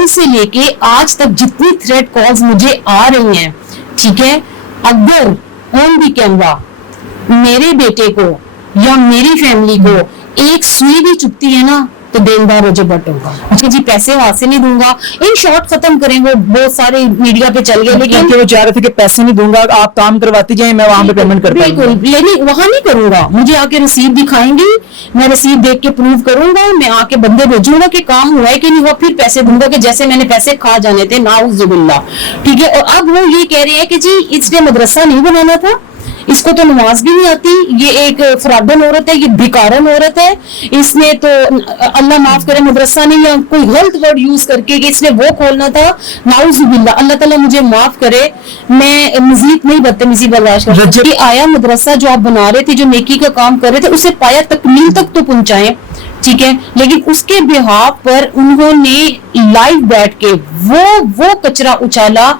کل سے لے کے آج تک جتنی تھریٹ کالز مجھے آ رہی ہیں، ٹھیک ہے، اگر آن دی کیمرہ میرے بیٹے کو یا میری فیملی کو ایک سوئی بھی چپتی ہے نا تو دیندار رجب بٹ ہوگا کہ جی پیسے وہاں سے نہیں دوں گا. ان شارٹ ختم کریں، وہ بہت سارے میڈیا پہ چل گئے، لیکن وہ چاہ رہے تھے کہ پیسے نہیں دوں گا، آپ کام کرواتی جائیں، میں وہاں پہ پیمنٹ کرتا ہوں. بالکل، لیکن وہاں نہیں کروں گا. مجھے آ کے رسید دکھائیں گی، میں رسید دیکھ کے پروو کروں گا، میں آ کے بندے بھیجوں گا کہ کام ہوا ہے کہ نہیں ہوا، پھر پیسے دوں گا کہ جیسے میں نے پیسے کھا جانے تھے، ناؤذ باللہ. ٹھیک ہے، اور اب وہ یہ کہہ رہے ہیں کہ جی اس نے مدرسہ نہیں بنانا تھا، اس کو تو نماز بھی نہیں آتی، یہ ایک فرادن عورت ہے، یہ بھکارن عورت ہے، اس نے تو اللہ معاف کرے مدرسہ نہیں یا کوئی غلط ورڈ یوز کر کے کہ اس نے وہ کھولنا تھا. نعوذ باللہ، اللہ تعالیٰ مجھے معاف کرے، میں مزید نہیں بدتمیزی برداشت کرتی. کہ آیا مدرسہ جو آپ بنا رہے تھے، جو نیکی کا کام کر رہے تھے، اسے پایا تکمیل تک تو پہنچائیں، ٹھیک ہے، لیکن اس کے بہاف پر انہوں نے لائیو بیٹھ کے وہ کچرا اچالا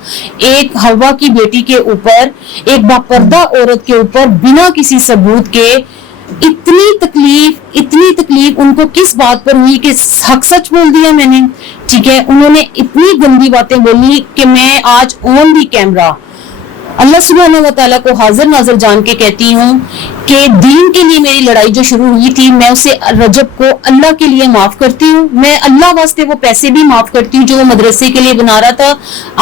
ایک ہوا کی بیٹی کے اوپر، ایک باپردہ عورت کے اوپر، بنا کسی ثبوت کے. اتنی تکلیف ان کو کس بات پر ہوئی کہ حق سچ بول دیا میں نے، ٹھیک ہے. انہوں نے اتنی گندی باتیں بولی کہ میں آج آن دی کیمرہ اللہ سبحانہ و تعالیٰ کو حاضر ناظر جان کے کہتی ہوں کہ دین کے لیے میری لڑائی جو شروع ہوئی تھی، میں اسے رجب کو اللہ کے لیے معاف کرتی ہوں. میں اللہ واسطے وہ پیسے بھی معاف کرتی ہوں جو وہ مدرسے کے لیے بنا رہا تھا.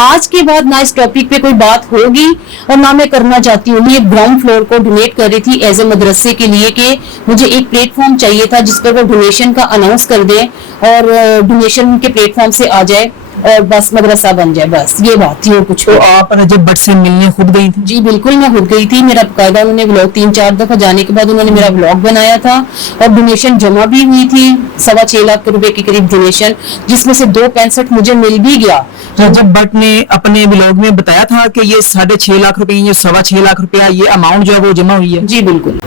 آج کے بعد نہ اس ٹاپک پہ کوئی بات ہوگی اور نہ میں کرنا چاہتی ہوں. یہ گراؤنڈ فلور کو ڈونیٹ کر رہی تھی ایز اے مدرسے کے لیے کہ مجھے ایک پلیٹ فارم چاہیے تھا جس پر وہ ڈونیشن کا اناؤنس کر دیں اور ڈونیشن کے پلیٹ فارم سے آ جائے اور بس مدرسہ بن جائے، بس یہ بات تھی اور کچھ. تو آپ رجب بٹ سے ملنے خود گئی تھی؟ جی بالکل، میں خود گئی تھی. میرا باقاعدہ انہوں نے بلاگ 3-4 دفعہ جانے کے بعد انہوں نے میرا بلاگ بنایا تھا اور ڈونیشن جمع بھی ہوئی تھی، 6.25 لاکھ روپے کے قریب ڈونیشن، جس میں سے 2.65 مجھے مل بھی گیا. رجب بٹ نے اپنے بلاگ میں بتایا تھا کہ یہ 6.5 لاکھ روپے، یہ 6.25 لاکھ روپیہ یہ اماؤنٹ جو ہے وہ جمع ہوئی ہے. جی بالکل.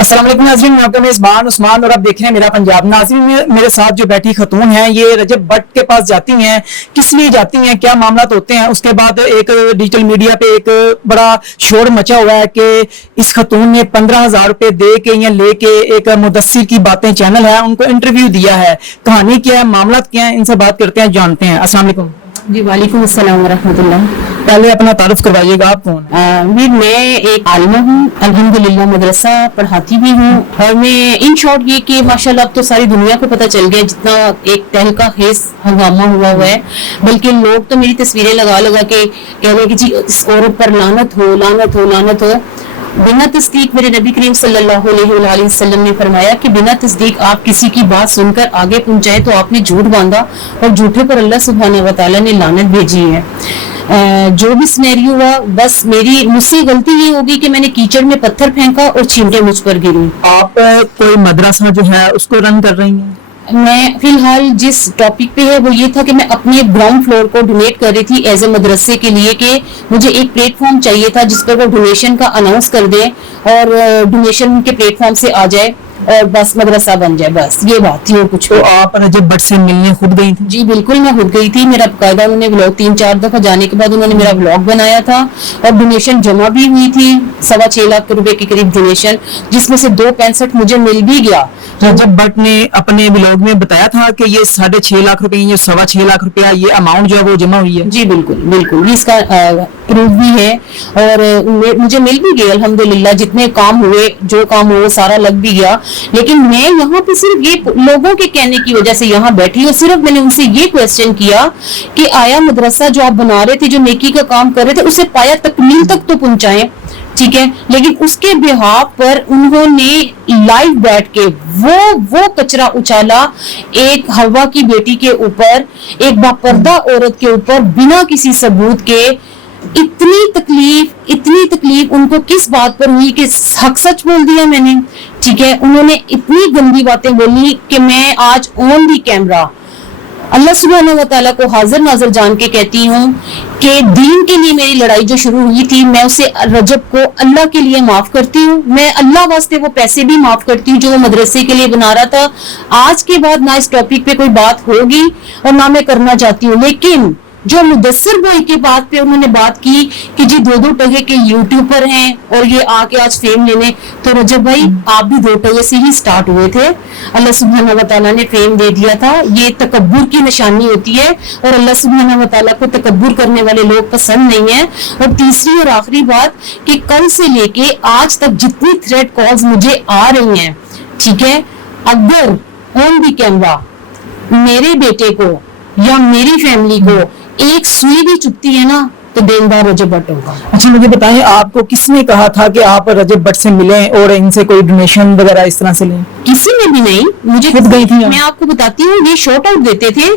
السلام علیکم ناظرین، میں آپ کا میزبان عثمان اور آپ دیکھ رہے ہیں میرا پنجاب. ناظرین، میرے ساتھ جو بیٹھی خاتون ہیں یہ رجب بٹ کے پاس جاتی ہیں. کس لیے جاتی ہیں، کیا معاملات ہوتے ہیں؟ اس کے بعد ایک ڈیجیٹل میڈیا پہ ایک بڑا شور مچا ہوا ہے کہ اس خاتون نے 15,000 روپے دے کے یا لے کے ایک مدثر کی باتیں چینل ہے ان کو انٹرویو دیا ہے. کہانی کیا ہے، معاملات کیا ہیں، ان سے بات کرتے ہیں، جانتے ہیں. السلام علیکم. جی وعلیکم السلام ورحمۃ اللہ. پہلے اپنا تعارف کروائیے گا، آپ کون؟ میں ایک عالمہ ہوں، الحمدللہ مدرسہ پڑھاتی بھی ہوں، اور میں ان شارٹ یہ کہ ماشاءاللہ اب تو ساری دنیا کو پتہ چل گیا جتنا ایک تہلکہ خیز ہنگامہ ہوا ہے، بلکہ لوگ تو میری تصویریں لگا کے کہہ رہے ہیں کہ جی اس عورت پر لعنت ہو لعنت ہو لعنت ہو. بنا تصدیق میرے نبی کریم صلی اللہ علیہ وآلہ وسلم نے فرمایا کہ بنا تصدیق آپ کسی کی بات سن کر آگے پہنچائے تو آپ نے جھوٹ باندھا اور جھوٹے پر اللہ سبحانہ و تعالیٰ نے لعنت بھیجی ہے. جو بھی سینیریو ہوا، بس مجھ سے غلطی یہ ہوگی کہ میں نے کیچڑ میں پتھر پھینکا اور چھینٹے مجھ پر گری. آپ کوئی مدرسہ جو ہے اس کو رن کر رہی ہیں؟ میں فی الحال جس ٹاپک پہ ہے وہ یہ تھا کہ میں اپنے گراؤنڈ فلور کو ڈونیٹ کر رہی تھی ایز اے مدرسے کے لیے کہ مجھے ایک پلیٹ فارم چاہیے تھا جس پر وہ ڈونیشن کا اناؤنس کر دیں اور ڈونیشن کے پلیٹ فارم سے آ جائے اور بس مدرسہ بن جائے، بس یہ بات تھی اور کچھ. تو آپ رجب بٹ سے ملنے خود گئی تھی؟ جی بالکل، میں خود گئی تھی. میرا باقاعدہ انہوں نے بلاگ 3-4 دفعہ جانے کے بعد انہوں نے میرا بلاگ بنایا تھا اور ڈونیشن جمع بھی ہوئی تھی، 6.25 لاکھ روپے کے قریب ڈونیشن، جس میں سے 2.65 مجھے مل بھی گیا. رجب بٹ نے اپنے بلاگ میں بتایا تھا کہ یہ 6.5 لاکھ روپے، یہ 6.25 لاکھ روپیہ یہ اماؤنٹ جو ہے وہ جمع ہوئی ہے. جی بالکل بالکل، اس کا پروف بھی ہے اور مجھے مل بھی گیا الحمدللہ. جتنے کام ہوئے، جو کام ہوئے سارا لگ بھی گیا. لیکن میں یہاں پہ صرف یہ لوگوں کے کہنے کی وجہ سے یہاں بیٹھی ہوں، صرف میں نے ان سے یہ کویسچن کیا کہ آیا مدرسہ جو آپ بنا رہے تھے، جو نیکی کا کام کر رہے تھے، اسے پایا تکمیل تک تو پہنچائیں، ٹھیک ہے، لیکن اس کے بہاف پر انہوں نے لائیو بیٹھ کے وہ کچرا اچالا ایک ہوا کی بیٹی کے اوپر، ایک باپردہ عورت کے اوپر، بنا کسی ثبوت کے. اتنی تکلیف ان کو کس بات پر ہوئی کہ حق سچ بول دیا میں نے، ٹھیک ہے. انہوں نے اتنی گندی باتیں بولی کہ میں آج آن دی کیمرہ اللہ سبحانہ و تعالیٰ کو حاضر ناظر جان کے کہتی ہوں کہ دین کے لیے میری لڑائی جو شروع ہوئی تھی، میں اسے رجب کو اللہ کے لیے معاف کرتی ہوں. میں اللہ واسطے وہ پیسے بھی معاف کرتی ہوں جو وہ مدرسے کے لیے بنا رہا تھا. آج کے بعد نہ اس ٹاپک پہ کوئی بات ہوگی اور نہ میں کرنا چاہتی ہوں. لیکن जो मुदस्सिर भाई के बात पे उन्होंने बात की कि जी 2-2 टके के यूट्यूबर हैं और ये आके आज फेम लेने, तो रजब भाई आप भी 2 टके से ही स्टार्ट हुए थे, अल्लाह सुब्हानहू व तआला ने फेम दे दिया था। ये तकब्बुर की निशानी होती है और अल्लाह सुब्हानहू व तआला को तकब्बुर करने वाले लोग पसंद नहीं है। और तीसरी और आखिरी बात कि कल से लेके आज तक जितनी थ्रेड कॉल्स मुझे आ रही हैं, ठीक है, अगर ऑन दी कैमरा मेरे बेटे को या मेरी फैमिली को एक सुई भी चुभती है ना, तो देनदार रजब भट्ट होगा। अच्छा मुझे बताएं, आपको किसने कहा था कि आप रजब भट्ट से मिलें और इनसे कोई डोनेशन वगैरह इस तरह से लें? किसी ने भी नहीं, मुझे खुद गई थी। मैं आपको बताती हूँ, ये शॉर्ट आउट देते थे,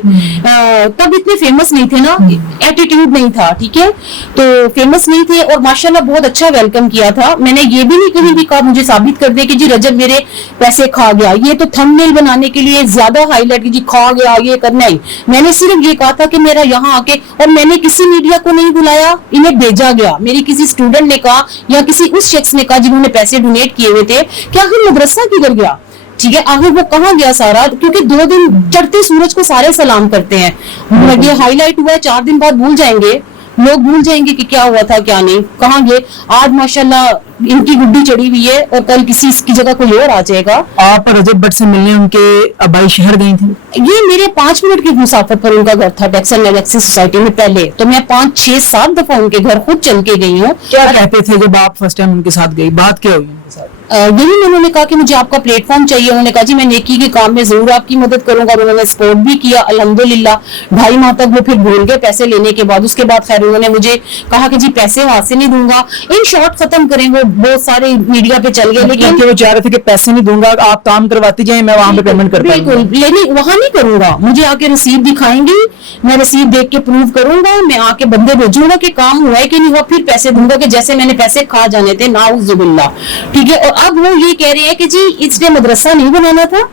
तब इतने फेमस नहीं थे ना, एटीट्यूड नहीं था, ठीक है, तो फेमस नहीं थे और माशाल्लाह बहुत अच्छा वेलकम किया था। मैंने ये भी नहीं कहीं भी कहा मुझे साबित कर दे कि जी रजब मेरे पैसे खा गया, ये तो थंबनेल बनाने के लिए ज्यादा हाईलाइट की जी खा गया ये करना ही। मैंने सिर्फ ये कहा था कि मेरा यहाँ आके, और मैंने किसी मीडिया को नहीं बुलाया, इन्हें भेजा गया। मेरी किसी स्टूडेंट ने कहा या किसी उस शख्स ने कहा जिन्होंने पैसे डोनेट किए हुए थे कि आखिर मदरसा किधर गया, ठीक है, आखिर वो कहाँ गया सारा, क्योंकि 2 दिन चढ़ते सूरज को सारे सलाम करते हैं। ये हाईलाइट हुआ है, 4 दिन बाद भूल जाएंगे लोग, भूल जाएंगे कि क्या हुआ था क्या नहीं, कहाँ गए। आज माशाल्लाह इनकी गुड्डी चढ़ी हुई है और कल किसी इसकी जगह कोई और आ जाएगा। आप रजब भट्ट से मिलने उनके आबाई शहर गई थी? ये मेरे 5 मिनट की मुसाफत पर उनका घर था टेक्सन गैलेक्सी सोसाइटी में। पहले तो मैं 5, 6, 7 दफा उनके घर खुद चल के गई हूँ। क्या कहते थे जब आप फर्स्ट टाइम उनके साथ गई, बात क्या हुई उनके साथ? यही उन्होंने कहा कि मुझे आपका प्लेटफॉर्म चाहिए। उन्होंने कहा जी मैं नेकी के काम में जरूर आपकी मदद करूंगा। उन्होंने सपोर्ट भी किया अल्हम्दुलिल्लाह। 2.5 माह तक वो फिर भूल गए पैसे लेने के बाद। उसके बाद खैर उन्होंने मुझे कहा कि जी पैसे वहां से नहीं दूंगा। इन शॉर्ट खत्म करें, वो बहुत सारे मीडिया पे चल गए, लेकिन वो चाह रहे थे कि पैसे नहीं दूंगा, आप काम करवाती जाए, मैं वहां पे पेमेंट करता हूं। बिल्कुल, लेकिन वहां नहीं करूंगा, मुझे आके रसीद दिखाएंगी, मैं रसीद देख के प्रूव करूंगा, मैं आके बंदे भेजूंगा कि काम हुआ है कि नहीं हुआ, फिर पैसे दूंगा कि जैसे मैंने पैसे खा जाने थे, नाउजुबिल्लाह, ठीक है। और अब वो ये कह रहे हैं कि जी इसने मदरसा नहीं बनाना था,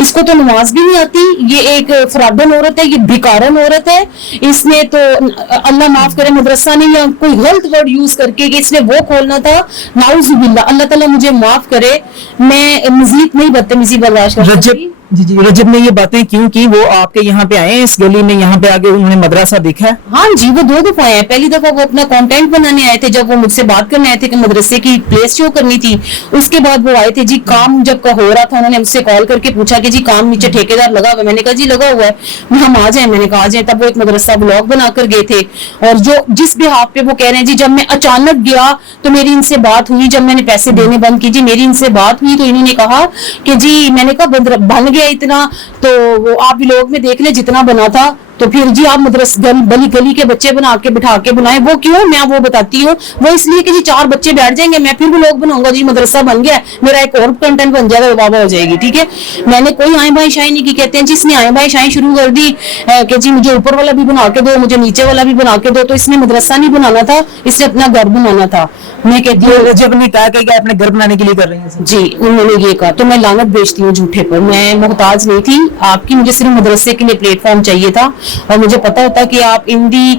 इसको तो नमाज भी नहीं आती, ये एक फराडन औरत है, ये भिकारन औरत है, इसने तो अल्लाह माफ करे मदरसा नहीं या कोई गलत वर्ड यूज करके कि इसने वो खोलना था। नाउजुबिल्लाह, अल्लाह ताला मुझे माफ करे, मैं मजीद नहीं बदतमीजी बर्दाश्त कर सकती। जी रजब ने ये बातें क्यों की? वो आपके यहाँ पे आए इस गली में, यहाँ पे आगे उन्होंने मदरसा देखा है? हाँ जी, वो 2 दफा आए। पहली दफा वो अपना कंटेंट बनाने आए थे, जब वो मुझसे बात करने आए थे कि मदरसे की प्लेस शो करनी थी। उसके बाद वो आए थे जी, काम जब का हो रहा था उन्होंने मुझसे कॉल करके पूछा कि जी काम नीचे ठेकेदार लगा हुआ है। मैंने कहा जी लगा हुआ है, हम आ जाए। मैंने कहा आ जाए। तब वो एक मदरसा ब्लॉग बनाकर गए थे और जो जिस भी हाथ पे वो कह रहे हैं जी, जब मैं अचानक गया तो मेरी इनसे बात हुई, जब मैंने पैसे देने बंद की जी मेरी इनसे बात हुई, तो इन्होंने कहा कि जी, मैंने कहा बन गया इतना तो वो आप भी लोग में देख ले जितना बना था, तो फिर जी आप मदरस गली के बच्चे बना के बिठा के बनाए। वो क्यों? मैं वो बताती हूँ, वो इसलिए कि जी 4 बच्चे बैठ जाएंगे, मैं फिर भी लोग बनाऊंगा जी, मदरसा बन गया, मेरा एक और कंटेंट बन जाएगा, बाबा हो जाएगी, ठीक है। मैंने कोई आए बाई शाही नहीं की। कहते हैं जिसने आए बाई शाही शुरू कर दी कि जी मुझे ऊपर वाला भी बना के दो, मुझे नीचे वाला भी बना के दो, तो इसने मदरसा नहीं बनाना था, इसने अपना घर बनाना था। मैं कहती हूँ रजब ने कहा कि अपने घर बनाने के लिए कर रही हैं जी, उन्होंने ये कहा, तो मैं लानत बेचती हूँ झूठे पर। मैं मोहताज नहीं थी आपकी, मुझे सिर्फ मदरसे के लिए प्लेटफॉर्म चाहिए था और मुझे पता होता कि आप इन दी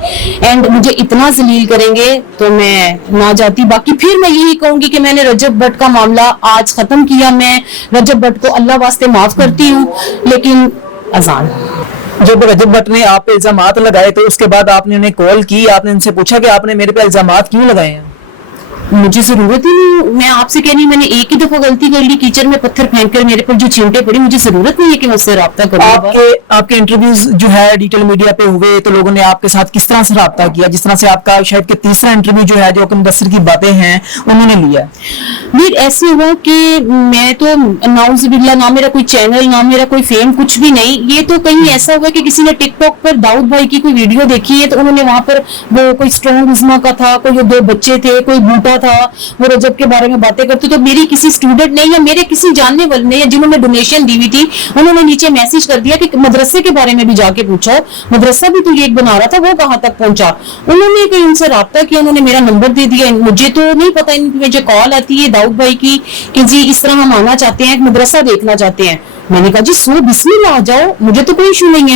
एंड मुझे इतना जलील करेंगे तो मैं ना जाती। बाकी फिर मैं यही कहूंगी कि मैंने रजब भट्ट का मामला आज खत्म किया। मैं रजब भट्ट को अल्लाह वास्ते माफ करती हूँ, लेकिन अजान जब रजब भट्ट ने आप पे इल्जामात लगाए तो उसके बाद आपने उन्हें कॉल की, आपने उनसे पूछा कि आपने मेरे पे इल्जामात क्यों लगाए हैं? मुझे जरूरत ही नहीं। मैं आपसे कह रही, मैंने एक ही दफा गलती कर ली, कीचड़ में पत्थर फेंक कर मेरे पर जो चींटे पड़ी, मुझे जरूरत नहीं है कि मैं उससे राब्ता करूं। आपके इंटरव्यूज जो है डिजिटल मीडिया पे हुए तो लोगों ने आपके साथ किस तरह से राब्ता किया? जिस तरह से आपका शायद कि तीसरा इंटरव्यू जो है जो कि मुदस्सिर की बातें हैं उन्होंने लिया। फिर ऐसे हुआ कि मैं तो नाउजुबिल्लाह, ना मेरा कोई चैनल, ना मेरा कोई फेम, कुछ भी नहीं। ये तो कहीं ऐसा हुआ कि किसी ने टिकटॉक पर दाऊद भाई की कोई वीडियो देखी है, तो उन्होंने वहां पर वो कोई स्ट्रॉन्ग उस्मा का था, कोई 2 बच्चे थे, कोई बूटा था, वो रजब के बारे में बातें करते। तो मेरी किसी स्टूडेंट ने या मेरे किसी जानने वाले ने या जिन्होंने डोनेशन दी हुई थी, उन्होंने नीचे मैसेज कर दिया कि मदरसे के बारे में भी जाके पूछो, मदरसा भी तो ये एक बना रहा था, वो कहाँ तक पहुंचा। उन्होंने कहीं उनसे राब्ता किया, उन्होंने मेरा नंबर दे दिया। मुझे तो नहीं पता, मुझे कॉल आती है दाऊद भाई की कि जी इस तरह हम आना चाहते हैं, मदरसा देखना चाहते हैं। मैंने कहा जी 100 बिस्मिल्लाह आ जाओ, मुझे तो कोई इशू नहीं है।